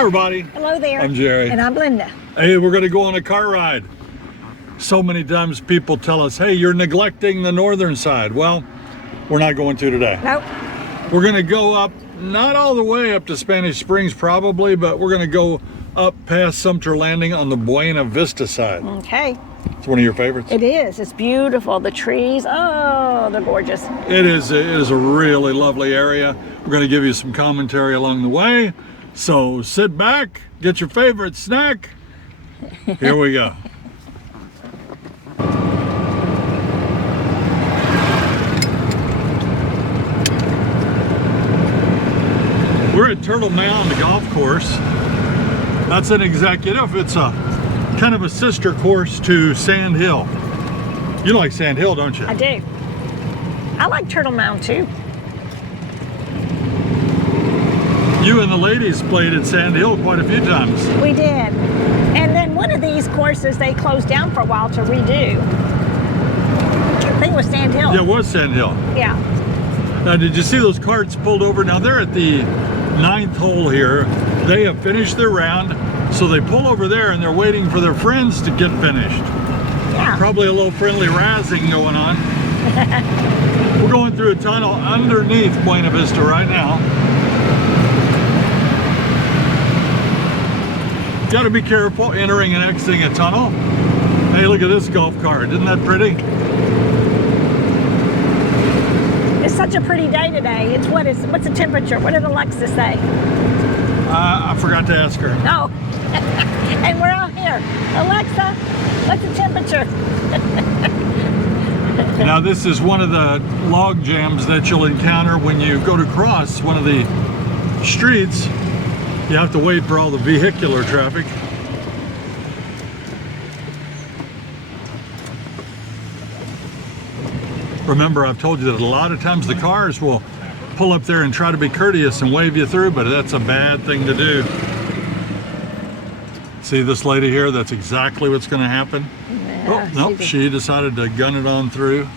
Hi everybody. Hello there. I'm Jerry. And I'm Linda. Hey, we're going to go on a car ride. So many times people tell us, hey, you're neglecting the northern side. Well, we're not going to today. Nope. We're going to go up, not all the way up to Spanish Springs probably, but we're going to go up past Sumter Landing on the Buena Vista side. Okay. It's one of your favorites? It is. It's beautiful. The trees, oh, they're gorgeous. It is a really lovely area. We're going to give you some commentary along the way. So sit back, get your favorite snack. Here we go. We're at Turtle Mound Golf Course. That's an executive. It's a kind of a sister course to Sand Hill. You like Sand Hill, don't you? I do. I like Turtle Mound too. You and the ladies played at Sand Hill quite a few times. We did. And then one of these courses they closed down for a while to redo. I think it was Sand Hill. Yeah, it was Sand Hill. Yeah. Now, did you see those carts pulled over? Now, they're at the 9th hole here. They have finished their round, so they pull over there and they're waiting for their friends to get finished. Yeah. Probably a little friendly razzing going on. We're going through a tunnel underneath Buena Vista right now. Got to be careful entering and exiting a tunnel. Hey, look at this golf cart. Isn't that pretty? It's such a pretty day today. What's the temperature? What did Alexa say? I forgot to ask her. Oh. And we're out here. Alexa, what's the temperature? Now, this is one of the log jams that you'll encounter when you go to cross one of the streets. You have to wait for all the vehicular traffic. Remember, I've told you that a lot of times the cars will pull up there and try to be courteous and wave you through, but that's a bad thing to do. See this lady here? That's exactly what's going to happen. Yeah, Oh, nope, she decided to gun it on through.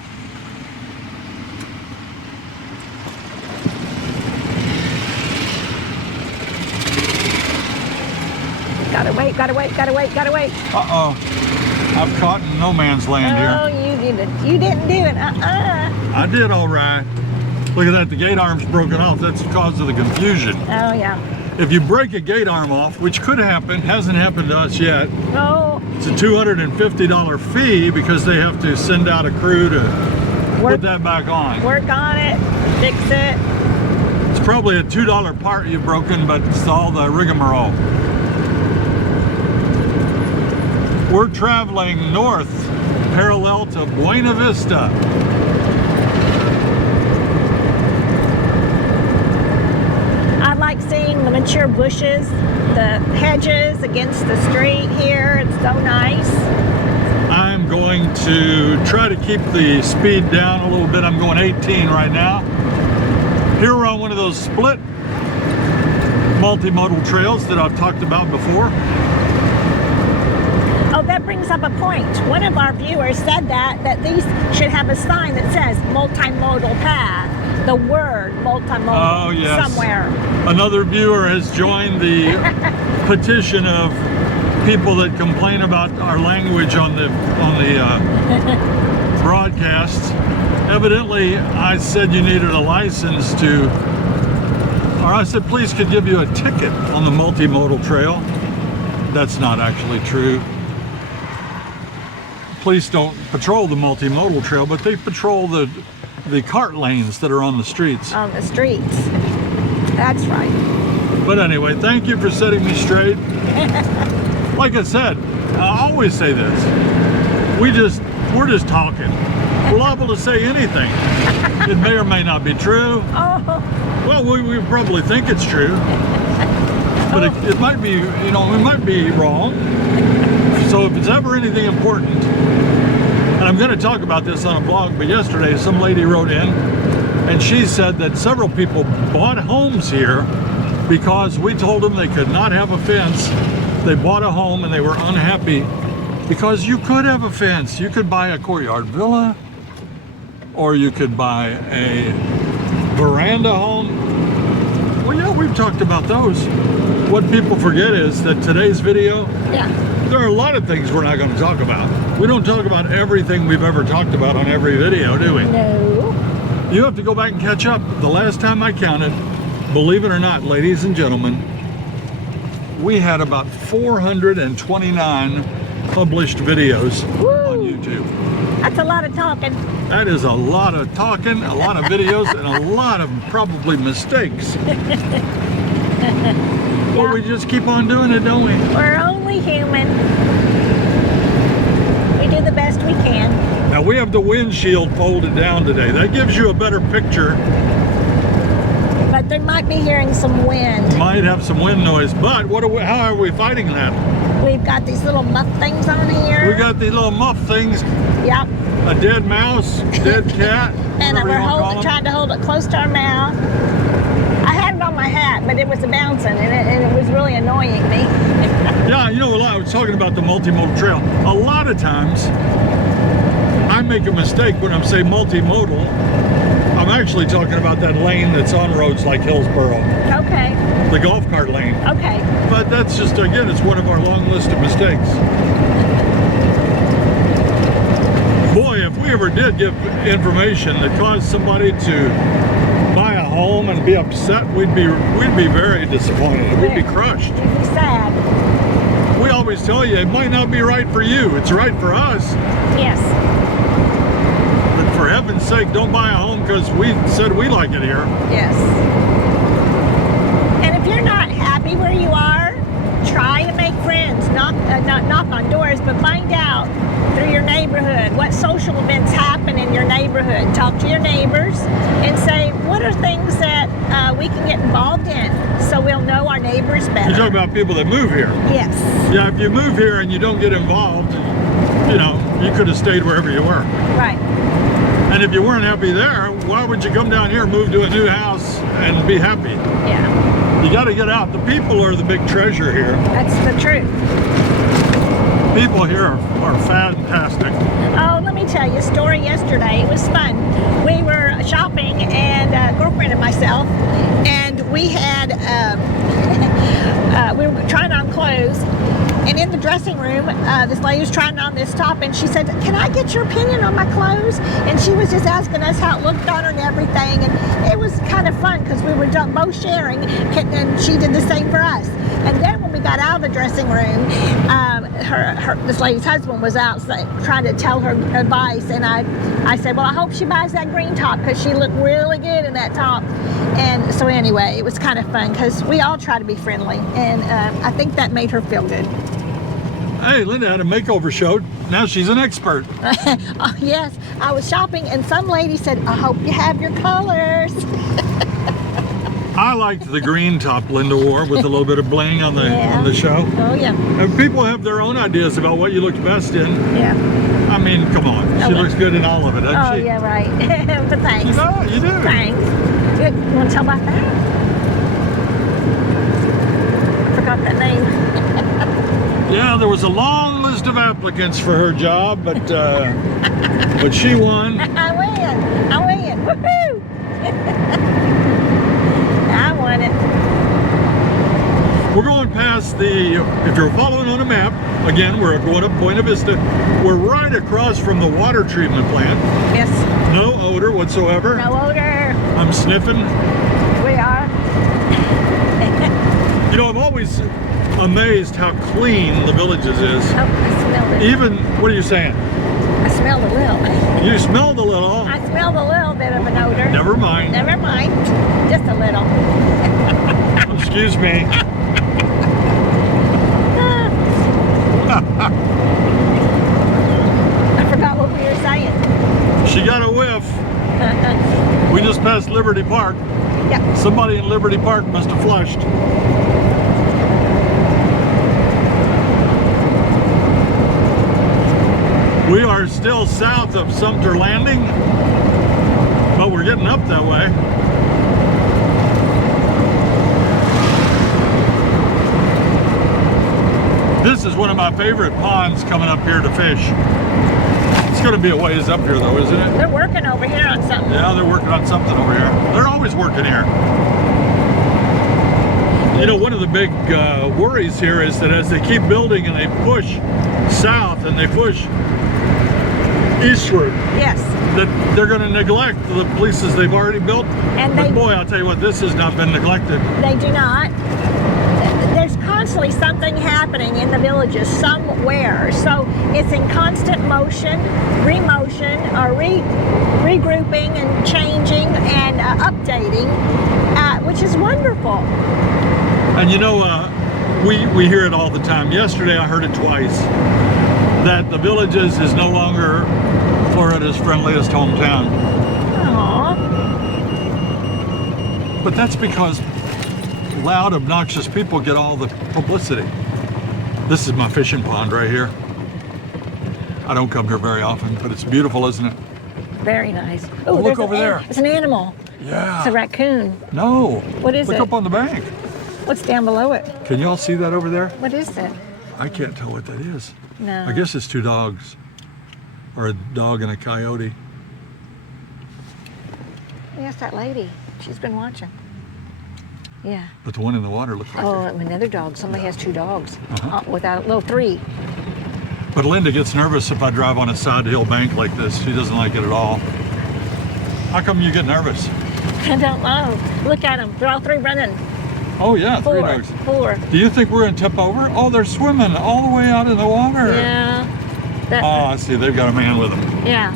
Gotta wait. Uh-oh. I've caught in no man's land here. Oh, you didn't do it. I did all right. Look at that, the gate arm's broken off. That's the cause of the confusion. Oh, yeah. If you break a gate arm off, which could happen, hasn't happened to us yet, Oh. it's a $250 fee because they have to send out a crew to put that back on. Work on it, fix it. It's probably a $2 part you've broken, but it's all the rigmarole. We're traveling north, parallel to Buena Vista. I like seeing the mature bushes, the hedges against the street here. It's so nice. I'm going to try to keep the speed down a little bit. I'm going 18 right now. Here we're on one of those split multimodal trails that I've talked about before. Oh, that brings up a point. One of our viewers said that these should have a sign that says multimodal path. The word multimodal somewhere. Another viewer has joined the petition of people that complain about our language on the broadcasts. Evidently, I said you needed a license to, or I said please could give you a ticket on the multimodal trail. That's not actually true. Police don't patrol the multimodal trail, but they patrol the cart lanes that are on the streets. On the streets. That's right. But anyway, thank you for setting me straight. Like I said, I always say this. We're just talking. We're liable to say anything. It may or may not be true. Oh. Well, we probably think it's true. But it might be, we might be wrong. So if it's ever anything important, and I'm going to talk about this on a blog, but yesterday some lady wrote in and she said that several people bought homes here because we told them they could not have a fence. They bought a home and they were unhappy because you could have a fence. You could buy a courtyard villa, or you could buy a veranda home. Well, yeah, we've talked about those. what people forget is that today's video, Yeah. there are a lot of things we're not going to talk about. We don't talk about everything we've ever talked about on every video, do we? No. You have to go back and catch up. The last time I counted, believe it or not, ladies and gentlemen, we had about 429 published videos on YouTube. That's a lot of talking. That is a lot of talking, a lot of videos, and a lot of probably mistakes. But we just keep on doing it, don't we? We're only human. We do the best we can. Now we have the windshield folded down today. That gives you a better picture. But they might be hearing some wind. Might have some wind noise, but how are we fighting that? We've got these little muff things on here. We got these little muff things. Yep. A dead mouse, dead cat. And we're trying to hold it close to our mouth. I had it on my hat, but it was bouncing, and it was really annoying me. Yeah, you know, I was talking about the multimodal trail. A lot of times, I make a mistake when I'm saying multimodal. I'm actually talking about that lane that's on roads like Hillsboro. Okay. The golf cart lane. Okay. But that's just, again, it's one of our long list of mistakes. Boy, if we ever did give information that caused somebody to buy a home and be upset, we'd be very disappointed. We'd be crushed. We'd be sad. We always tell you, it might not be right for you. It's right for us. Yes. But for heaven's sake, don't buy a home because we said we like it here. Yes. And if you're not happy where you are, try to make friends. Not knock on doors, but find out through your neighborhood what social events happen in your neighborhood. Talk to your neighbors and say, what are things that we can get involved in so we'll know our neighbors better. You're talking about people that move here. Yes. Yeah, if you move here and you don't get involved, you know, you could have stayed wherever you were. Right. And if you weren't happy there, why would you come down here, move to a new house, and be happy? Yeah. You got to get out. The people are the big treasure here. That's the truth. People here are fantastic. Oh, let me tell you a story yesterday. It was fun. We were shopping, and a girlfriend and myself, and we had, we were trying on clothes, and in the dressing room, this lady was trying on this top, and she said, can I get your opinion on my clothes? And she was just asking us how it looked on her and everything, and it was kind of fun because we were both sharing, and she did the same for us. And then when we got out of the dressing room, this lady's husband was out trying to tell her advice, and I said, well, I hope she buys that green top because she looked really good in that top. And so anyway, it was kind of fun because we all try to be friendly, and I think that made her feel good. Hey, Linda had a makeover show. Now she's an expert. Oh, yes, I was shopping, and some lady said, I hope you have your colors. I liked the green top Linda wore with a little bit of bling on the show. Oh, yeah. And people have their own ideas about what you look best in. Yeah. I mean, come on. She looks good in all of it, doesn't she? Oh, yeah, right. But thanks. You know, you do. Thanks. Good. You want to tell about that? I forgot that name. Yeah, there was a long list of applicants for her job, but she won. I win. Woohoo! I won it. We're going past if you're following on a map, again, we're going up Buena Vista. We're right across from the water treatment plant. Yes. No odor whatsoever. No odor. I'm sniffing. We are. You know, I'm always amazed how clean the Villages is. Oh, I smelled it. Even, what are you saying? I smelled a little. You smelled a little. I smelled a little bit of an odor. Never mind. Never mind. Just a little. Excuse me. I forgot what we were saying. She got a whiff. We just passed Liberty Park. Yeah. Somebody in Liberty Park must have flushed. We are still south of Sumter Landing, but we're getting up that way. This is one of my favorite ponds coming up here to fish. It's going to be a ways up here though, isn't it? They're working over here on something. Yeah, they're working on something over here. They're always working here. You know, one of the big worries here is that as they keep building and they push south and they push eastward, Yes. that they're going to neglect the places they've already built. And But they, boy, I'll tell you what, this has not been neglected. they do not. There's constantly something happening in the villages somewhere. So it's in constant motion, remotion, or regrouping and changing and updating, which is wonderful. And you know, we hear it all the time. Yesterday I heard it twice, that the Villages is no longer Florida's friendliest hometown. Aww. But that's because loud, obnoxious people get all the publicity. This is my fishing pond right here. I don't come here very often, but it's beautiful, isn't it? Very nice. Oh, look there's over there. It's an animal. Yeah. It's a raccoon. No. What is Look it? up on the bank. What's down below it? Can you all see that over there? What is it? I can't tell what that is. No. I guess it's two dogs, or a dog and a coyote. Yes, that lady. She's been watching. Yeah. But the one in the water looks like Oh, it. another dog. Somebody has two dogs. Uh-huh. Without, no, three. But Linda gets nervous if I drive on a side hill bank like this. She doesn't like it at all. How come you get nervous? I don't know. Look at them. They're all three running. Oh yeah, three Four. dogs. Four. Do you think we're gonna tip over? Oh, they're swimming all the way out in the water. Yeah. That, Oh, I see. They've got a man with them. Yeah.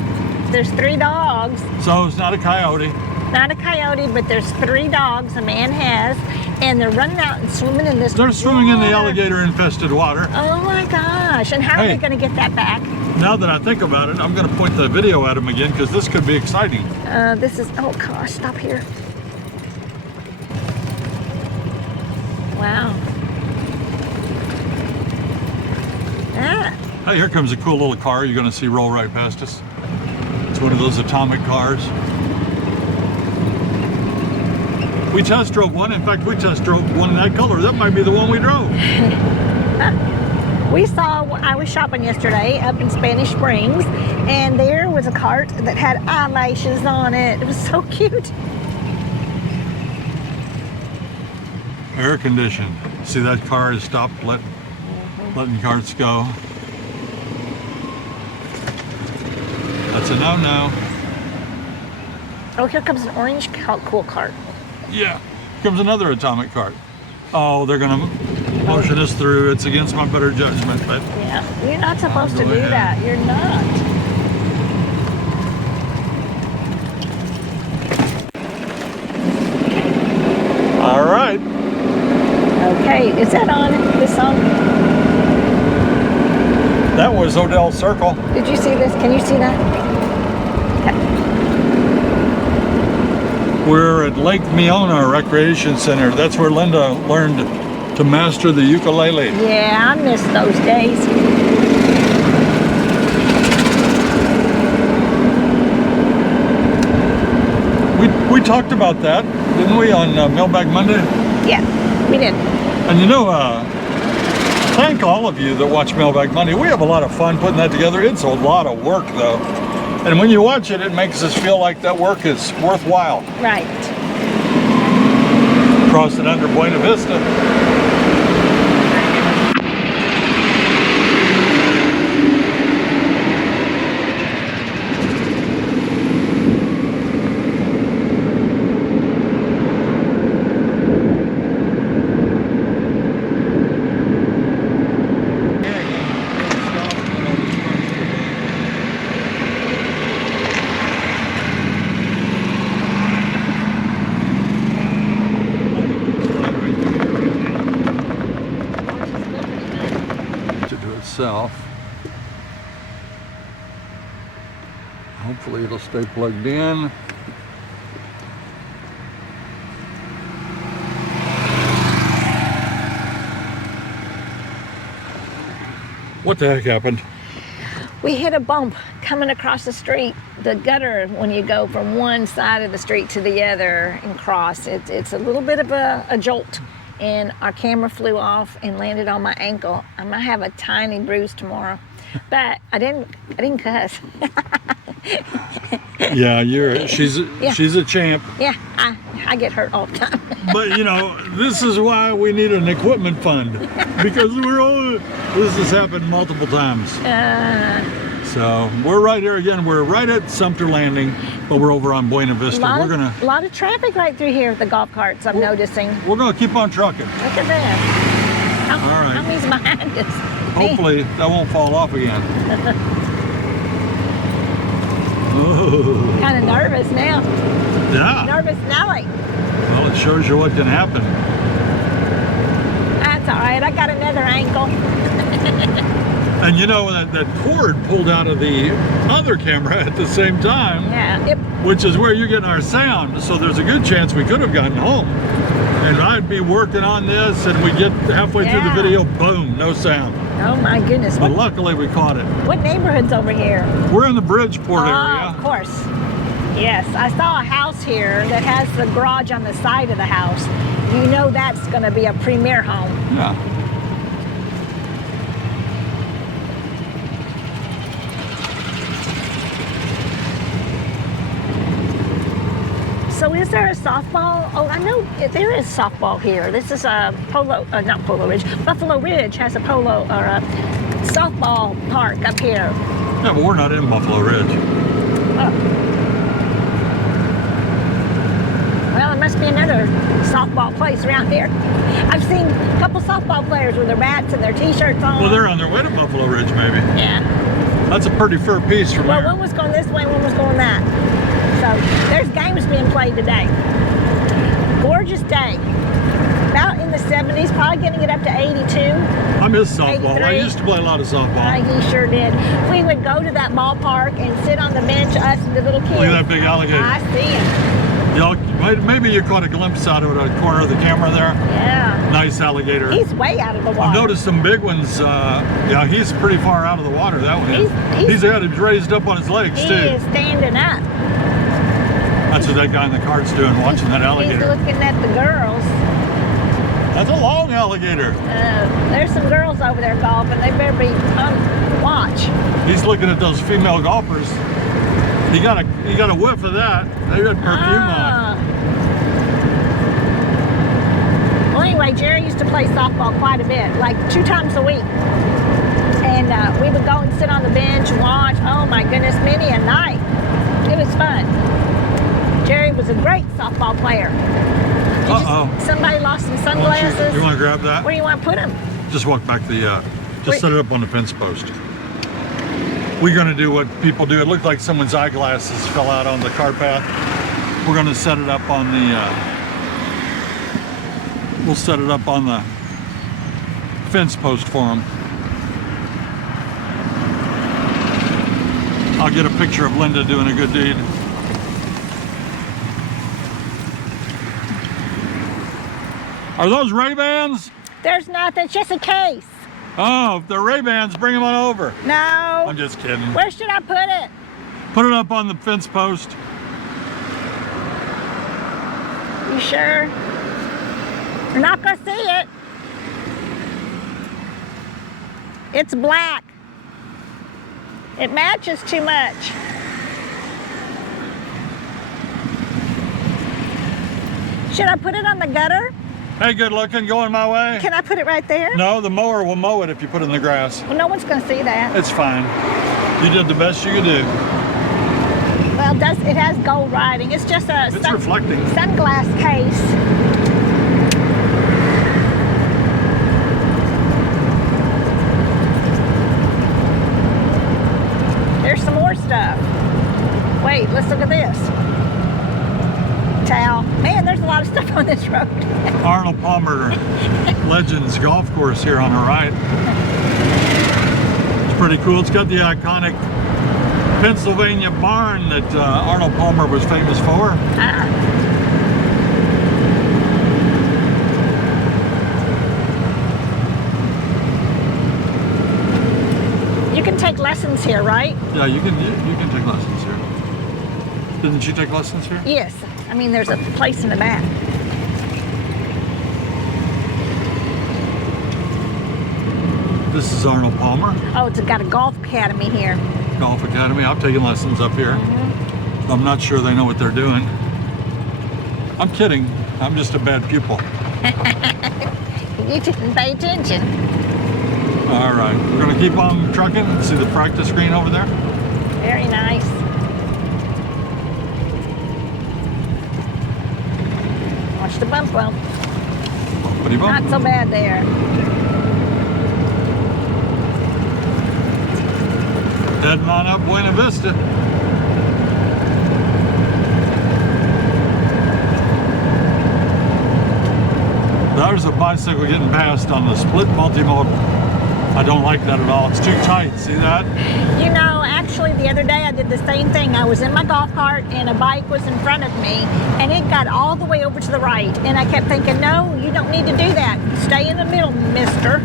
There's three dogs. So it's not a coyote. Not a coyote, but there's three dogs a man has, and they're running out and swimming in this They're swimming in the water. alligator-infested water. Oh my gosh. And how are Hey. we going to get that back? Now that I think about it, I'm going to point the video at them again because this could be exciting. This is, oh gosh, stop here. Wow. Ah, Hey, here comes a cool little car you're going to see roll right past us. It's one of those atomic cars. We test drove one. In fact, we test drove one in that color. That might be the one we drove. we saw, I was shopping yesterday up in Spanish Springs, and there was a cart that had eyelashes on it. It was so cute. Air conditioned. See that car is stopped, letting carts go. That's a no-no. Oh, here comes an orange cool cart. Yeah, here comes another atomic cart. Oh, they're gonna motion us through. It's against my better judgment, but Yeah, you're not supposed to go do ahead. that. You're not. all right. Okay, is that on this song? That was Odell Circle. Did you see this? Can you see that? We're at Lake Miona Recreation Center. That's where Linda learned to master the ukulele. Yeah, I miss those days. We talked about that, didn't we, on Mailbag Monday? Yeah, we did. And you know, thank all of you that watch Mailbag Monday. We have a lot of fun putting that together. It's a lot of work, though. And when you watch it, it makes us feel like that work is worthwhile. Right. Crossing under Buena Vista. Itself. Hopefully it'll stay plugged in. What the heck happened? We hit a bump coming across the street. The gutter, when you go from one side of the street to the other and cross, it's a little bit of a jolt. And our camera flew off and landed on my ankle. I might have a tiny bruise tomorrow, but I didn't cuss. Yeah, she's a champ. Yeah, I get hurt all the time. But you know, this is why we need an equipment fund, because this has happened multiple times. So we're right here again. We're right at Sumter Landing, but we're over on Buena Vista. A lot of traffic right through here with the golf carts. I'm noticing. We're gonna keep on trucking. Look at that. All right. How many's behind us? Hopefully that won't fall off again. Kind of nervous now. Yeah. Nervous Nelly. Well, it shows you what can happen. That's all right. I got another ankle. And you know, that cord pulled out of the other camera at the same time. Yeah. Which is where you're getting our sound. So there's a good chance we could have gotten home. And I'd be working on this, and we get halfway through the video, boom, no sound. Oh my goodness. But luckily we caught it. What neighborhood's over here? We're in the Bridgeport area. Of course. Yes, I saw a house here that has the garage on the side of the house. You know that's going to be a premier home. Yeah. So is there a softball? Oh, I know there is softball here. This is a not Polo Ridge. Buffalo Ridge has a polo or a softball park up here. Yeah, but we're not in Buffalo Ridge. Oh. Well, there must be another softball place around here. I've seen a couple softball players with their bats and their t-shirts on. Well, they're on their way to Buffalo Ridge, maybe. Yeah. That's a pretty fair piece from Well, there. one was going this way, one was going that. So there's games being played today. Gorgeous day. About in the 70s, probably getting it up to 82. I miss softball. 83. I used to play a lot of softball. He sure did. We would go to that ballpark and sit on the bench, us and the little kids. Look at that big alligator. I see him. You know, maybe you caught a glimpse out of the corner of the camera there. Yeah. Nice alligator. He's way out of the water. I've noticed some big ones. Yeah, he's pretty far out of the water, that one is. He's raised up on his legs, He too. is standing up. That's what that guy in the cart's doing, watching that alligator. He's looking at the girls. That's a long alligator. There's some girls over there golfing. They better be on watch. He's looking at those female golfers. He got a whiff of that. They got perfume on. Well, anyway, Jerry used to play softball quite a bit, like 2 times a week. And we would go and sit on the bench and watch. Oh my goodness, many a night. It was fun. Jerry was a great softball player. Somebody lost some sunglasses. You want to grab that? Where do you want to put them? Just walk back just set it up on the fence post. We're going to do what people do. It looked like someone's eyeglasses fell out on the car path. We're going to set it up on we'll set it up on the fence post for them. I'll get a picture of Linda doing a good deed. Are those Ray-Bans? There's nothing, it's just a case. Oh, if they're Ray-Bans, bring them on over. No. I'm just kidding. Where should I put it? Put it up on the fence post. You sure? You're not gonna see it. It's black. It matches too much. Should I put it on the gutter? Hey, good looking, going my way? Can I put it right there? No, the mower will mow it if you put it in the grass. Well, no one's gonna see that. It's fine. You did the best you could do. Well, it has gold writing. It's just a reflecting. Sunglass case. There's some more stuff. Wait, let's look at this. Towel. Man, there's a lot of stuff on this road. Arnold Palmer Legends Golf Course here on the right. It's pretty cool. It's got the iconic Pennsylvania barn that Arnold Palmer was famous for. You can take lessons here, right? Yeah, you can take lessons here. Didn't you take lessons here? Yes. I mean, there's a place in the back. This is Arnold Palmer. Oh, it's got a golf academy here. Golf Academy. I've taken lessons up here. I'm not sure they know what they're doing. I'm kidding. I'm just a bad pupil. You didn't pay attention. All right, we're gonna keep on trucking. See the practice screen over there? Very nice. Watch the bump. Bumpity bump. Not so bad there. Heading on up Buena Vista. There's a bicycle getting passed on the split multimodal. I don't like that at all. It's too tight. See that? You know, actually the other day I did the same thing. I was in my golf cart and a bike was in front of me and it got all the way over to the right. And I kept thinking, no, you don't need to do that. Stay in the middle, mister,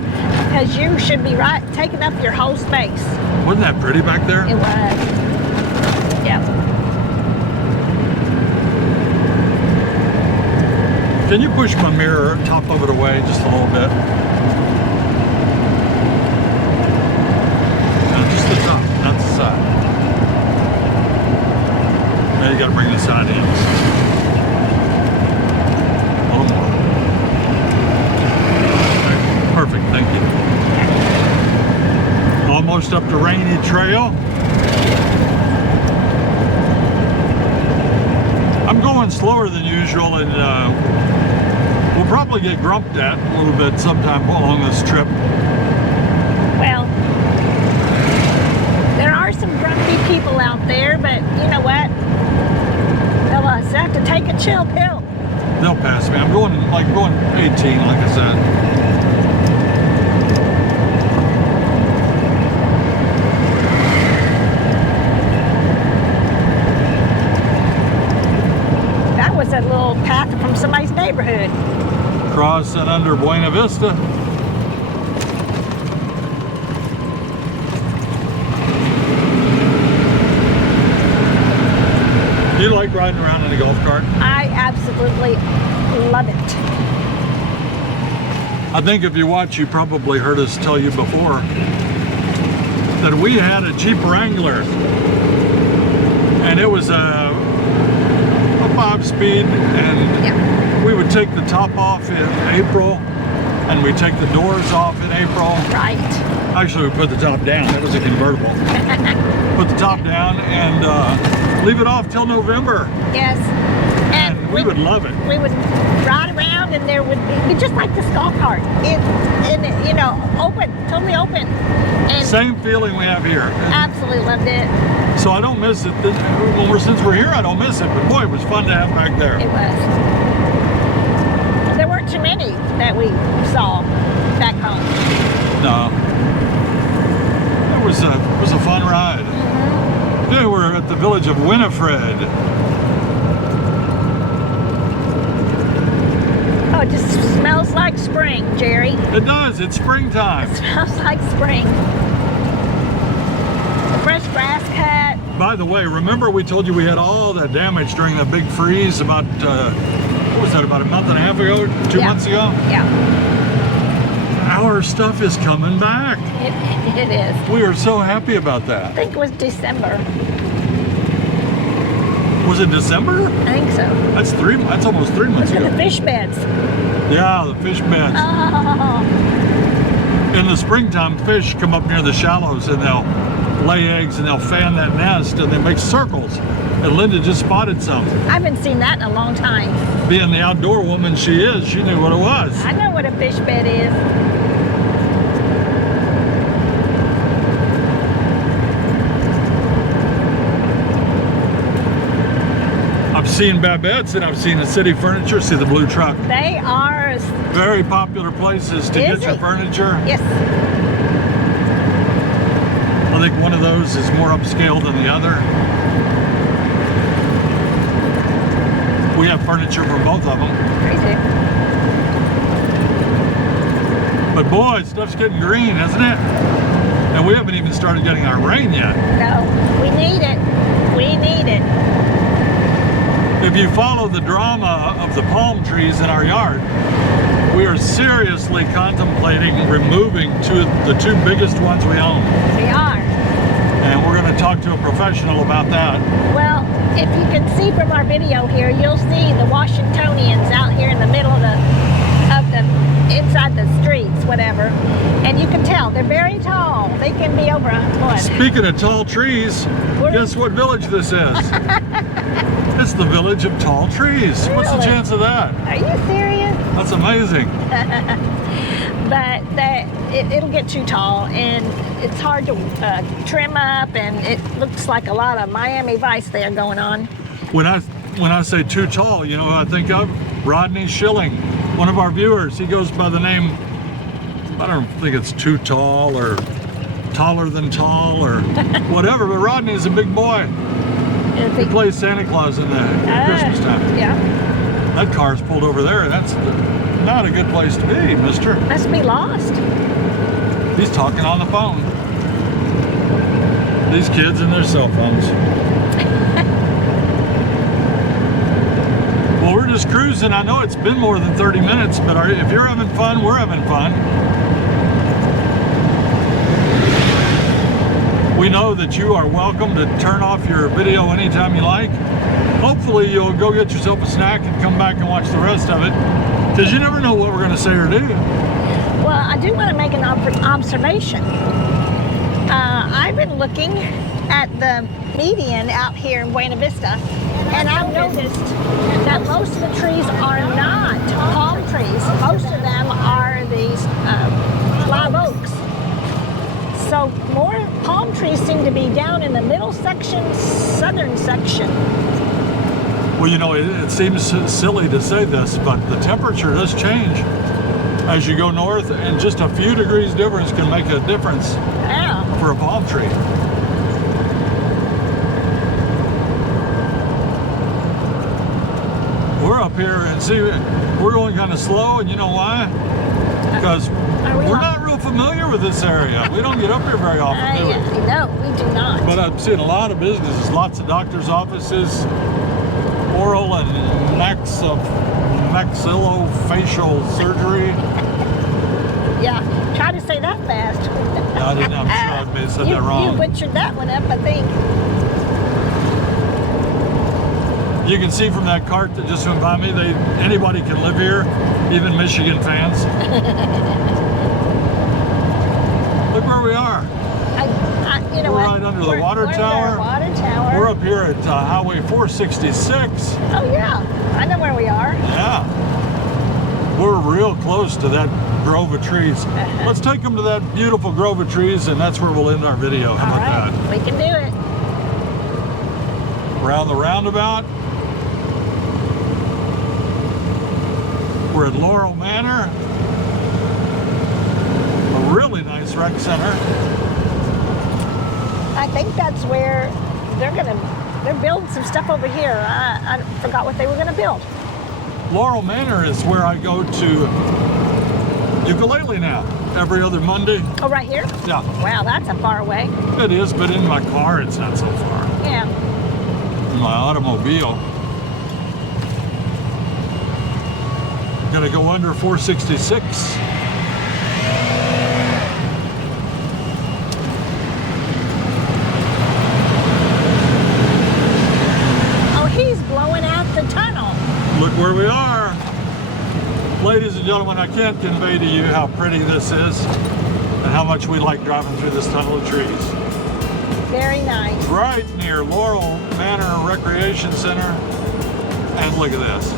because you should be right, taking up your whole space. Wasn't that pretty back there? It was. Yep. Can you push my mirror top of it away just a little bit? No, just the top, not the side. Now you gotta bring the side in. A little more. Okay, perfect, thank you. Almost up to Rainy Trail. I'm going slower than usual, and we'll probably get grumped at a little bit sometime along this trip. Well, there are some grumpy people out there, but you know what? They'll have to take a chill pill. They'll pass me. I'm going 18, like I said. That little path from somebody's neighborhood. Cross and under Buena Vista. Do you like riding around in a golf cart? I absolutely love it. I think if you watch, you probably heard us tell you before that we had a Jeep Wrangler, and it was a 5-speed, and we would take the top off in April, and we take the doors off in April. Right. Actually, we put the top down. That was a convertible. Put the top down and leave it off till November. Yes. And we would love it. We would ride around, and there would be just like this golf cart. You know, open, totally open. And same feeling we have here. Absolutely loved it. So I don't miss it. Since we're here, I don't miss it. But boy, it was fun to have back there. It was. There weren't too many that we saw back home. No. It was a fun ride. Mm-hmm. Yeah, we're at the village of Winifred. Oh, it just smells like spring, Jerry. It does. It's springtime. It smells like spring. The fresh grass cut. By the way, remember we told you we had all that damage during the big freeze about, what was that, about a month and a half ago? 2 months ago? Yeah. Our stuff is coming back. It is. We are so happy about that. I think it was December. Was it December? I think so. That's almost 3 months Look ago. at the fish beds. Yeah, the fish beds. Oh. In the springtime, fish come up near the shallows and they'll lay eggs and they'll fan that nest and they make circles. And Linda just spotted some. I haven't seen that in a long time. Being the outdoor woman she is, she knew what it was. I know what a fish bed is. I've seen Babette's and I've seen the City Furniture, see the blue truck. They are very popular places to get your furniture. Yes. I think one of those is more upscale than the other. We have furniture from both of them. Crazy. But boy, stuff's getting green, isn't it? And we haven't even started getting our rain yet. No, we need it. We need it. If you follow the drama of the palm trees in our yard, we are seriously contemplating removing the two biggest ones we own. We are. And we're going to talk to a professional about that. Well, if you can see from our video here, you'll see the Washingtonians out here in the middle of the inside the streets, whatever. And you can tell they're very tall. They can be over what? Speaking of tall trees, guess what village this is? It's the village of tall trees. What's the Really? chance of that? Are you serious? That's amazing. But it'll get too tall, and it's hard to trim up, and it looks like a lot of Miami Vice there going on. When I say too tall, you know who I think of? Rodney Schilling, one of our viewers. He goes by the name, I don't think it's too tall or taller than tall or whatever, but Rodney's a big boy. He plays Santa Claus in the Christmas time. Yeah. That car's pulled over there. That's not a good place to be, mister. Must be lost. He's talking on the phone. These kids and their cell phones. Well, we're just cruising. I know it's been more than 30 minutes, but if you're having fun, we're having fun. We know that you are welcome to turn off your video anytime you like. Hopefully you'll go get yourself a snack and come back and watch the rest of it, because you never know what we're going to say or do. Well, I do want to make an observation. I've been looking at the median out here in Buena Vista, and I've noticed that most of the trees are not palm trees. Most of them are these live oaks. So more palm trees seem to be down in the middle section, southern section. Well, you know, it seems silly to say this, but the temperature does change as you go north, and just a few degrees difference can make a difference for a palm tree. We're up here and see, we're going kind of slow, and you know why? Because we're not real familiar with this area. We don't get up here very often, do we? No, we do not. But I'm seeing a lot of businesses, lots of doctors' offices, oral and maxillofacial surgery. Yeah, try to say that fast. No, I didn't. I'm sure I may have said that wrong. You butchered that one up, I think. You can see from that cart that just went by me, anybody can live here, even Michigan fans. Look where we are. You know we're what? right under the water tower. We're up here at Highway 466. Oh yeah, I know where we are. Yeah. We're real close to that grove of trees. Let's take them to that beautiful grove of trees, and that's where we'll end our video. How about that? We can do it. Around the roundabout. We're at Laurel Manor. A really nice rec center. I think that's where they're building some stuff over here. I forgot what they were gonna build. Laurel Manor is where I go to ukulele now, every other Monday. Oh, right here? Yeah. Wow, that's a far away. It is, but in my car it's not so far. Yeah. In my automobile. Gotta go under 466. Look where we are. Ladies and gentlemen, I can't convey to you how pretty this is and how much we like driving through this tunnel of trees. Very nice. Right near Laurel Manor Recreation Center. And look at this.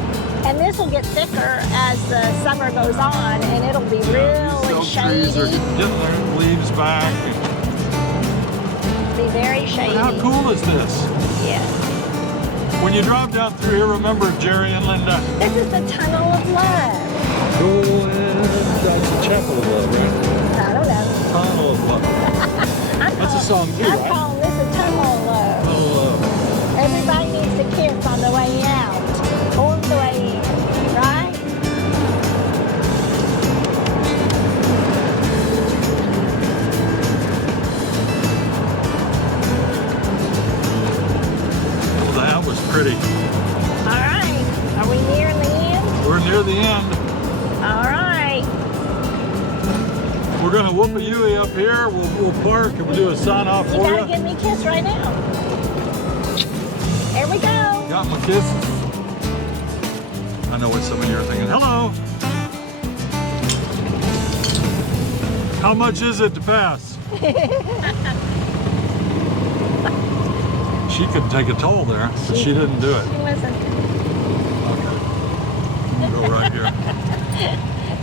And this will get thicker as the summer goes on, and it'll be really shady. Trees are getting their leaves back. Be very shady. How cool is this? Yes. When you drive down through here, remember Jerry and Linda. This is the Tunnel of Love. Go ahead. That's the Chapel of Love, right? I don't know. Tunnel of Love. That's a song too, I'm right? calling this a Tunnel of Love. Tunnel of Love. Everybody needs to kiss on the way out or the way in, right? Pretty. All right. Are we nearing the end? We're near the end. All right. We're going to whoop a Yui up here. We'll park and we'll do a sign off You for gotta you. give me a kiss right now. There we go. Got my kisses. I know what some of you are thinking. Hello. How much is it to pass? She could take a toll there, but she didn't do it. She wasn't. Okay. We'll go right here.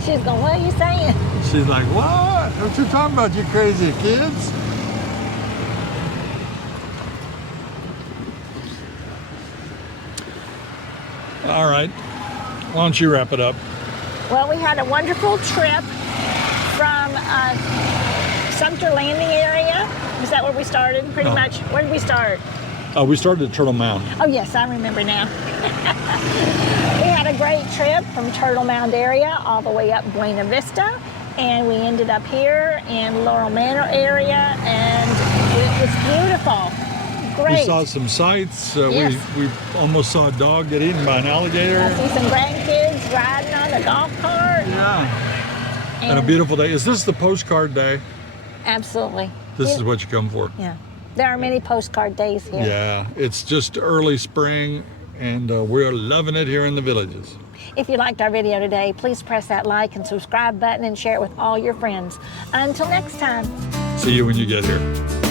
She's going, what are you saying? She's like, what? What you talking about, you crazy kids? All right. Why don't you wrap it up? Well, we had a wonderful trip from Sumter Landing area. Is that where we started? Pretty No. much. Where did we start? We started at Turtle Mound. Oh, yes, I remember now. We had a great trip from Turtle Mound area all the way up Buena Vista, and we ended up here in Laurel Manor area, and it was beautiful. Great. We saw some sights. Yes. We almost saw a dog get eaten by an alligator. I see some grandkids riding on the golf cart. Yeah. And a beautiful day. Is this the postcard day? Absolutely. This is what you come for. Yeah. There are many postcard days here. Yeah. It's just early spring, and we're loving it here in the villages. If you liked our video today, please press that like and subscribe button and share it with all your friends. Until next time. See you when you get here.